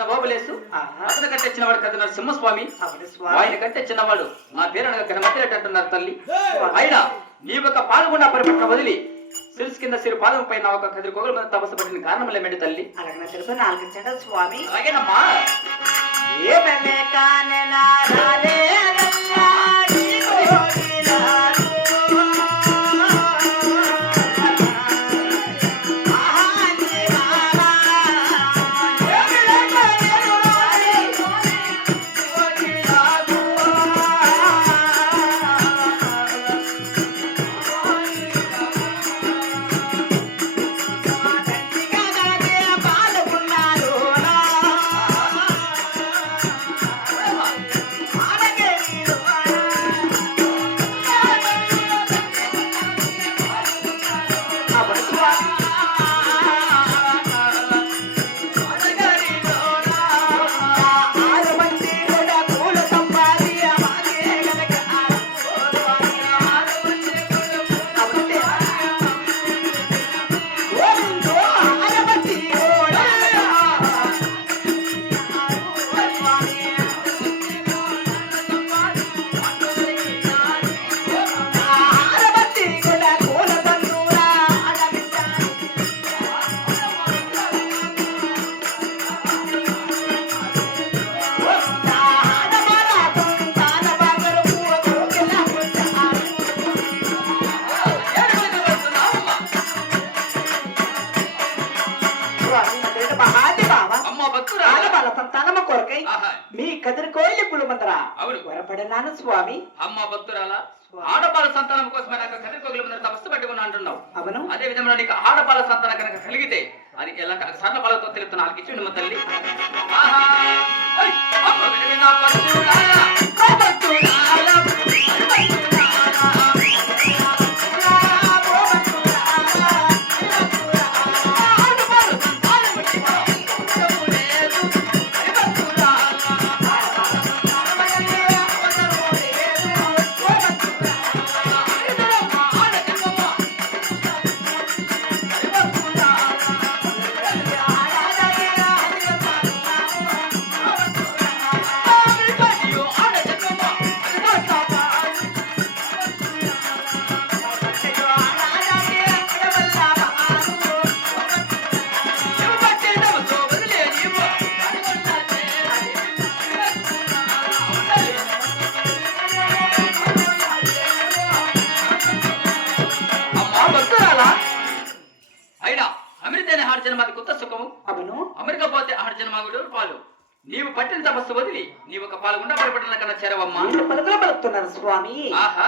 చిన్న బాబులేసు అతని కంటే చిన్నవాడు కథ సింహస్వామి ఆయన కంటే చిన్నవాడు నా పేరు అనగా గణమతి అంటున్నారు తల్లి. అయినా నీ ఒక పాల్గొన్న పరిపట్ల వదిలి శిరస్సు కింద సిరు పాదం పైన ఒక కదిరి కోగల మీద తపస్సు పట్టిన కారణం లేమేంటి తల్లి? అలాగే తెలుసు నాలుగు స్వామి. అలాగేనమ్మా. మీ కదిరి కోయిలి పులుమందరా వరపడనాను స్వామి. అమ్మ భక్తురాలా, ఆడపాల సంతానం కోసమే నాకు కదిరి కోగిల ముందర తపస్సు పట్టుకున్నా అంటున్నావు. అవును. అదే విధంగా నీకు ఆడపాల సంతానం కనుక కలిగితే అది ఎలా సన్న పాలతో తెలుపుతున్నా ఆలకిచ్చి ఉండి తల్లి. అమెరికా పోతే ఆర్జనమాగుడు పాలు నీవు పట్టిన తపస్సు వదిలి నీవు ఒక పాలు గుండా పడిపట్టిన కన్నా చేరవమ్మా. పలుకులు పలుకుతున్నారు స్వామి. ఆహా,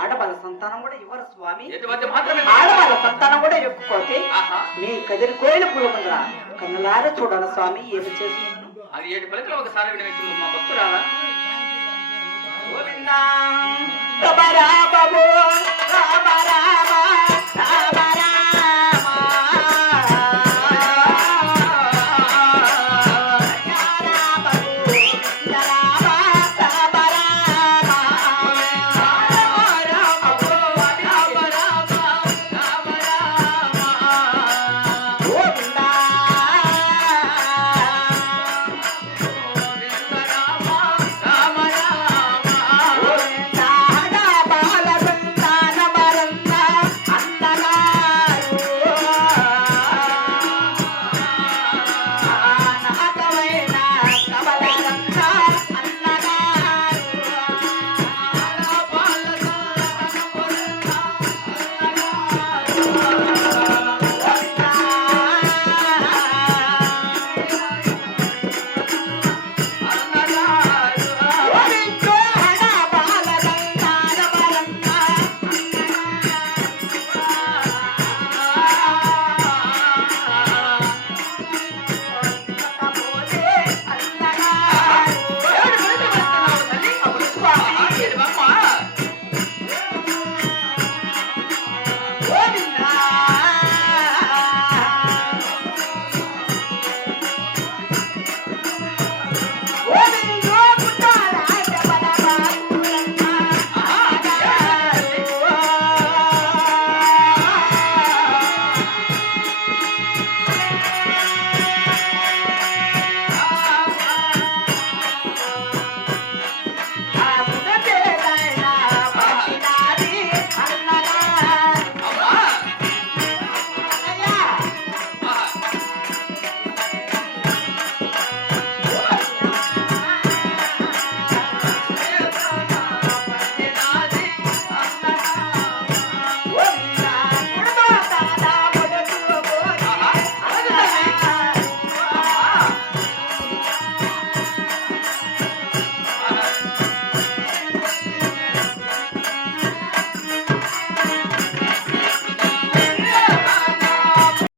ఆడవాళ్ళ సంతానం కూడా ఇవ్వరు స్వామి. మాత్రమే ఆడవాళ్ళ సంతానం కూడా ఇవ్వకపోతే మీ కదిరి కోయిల పులుమందరా కన్నులారా చూడాలి స్వామి. ఏమి చేస్తున్నాను అది 7 పలుకులు ఒకసారి వినిపించింది మా భక్తురాలా. గోవిందా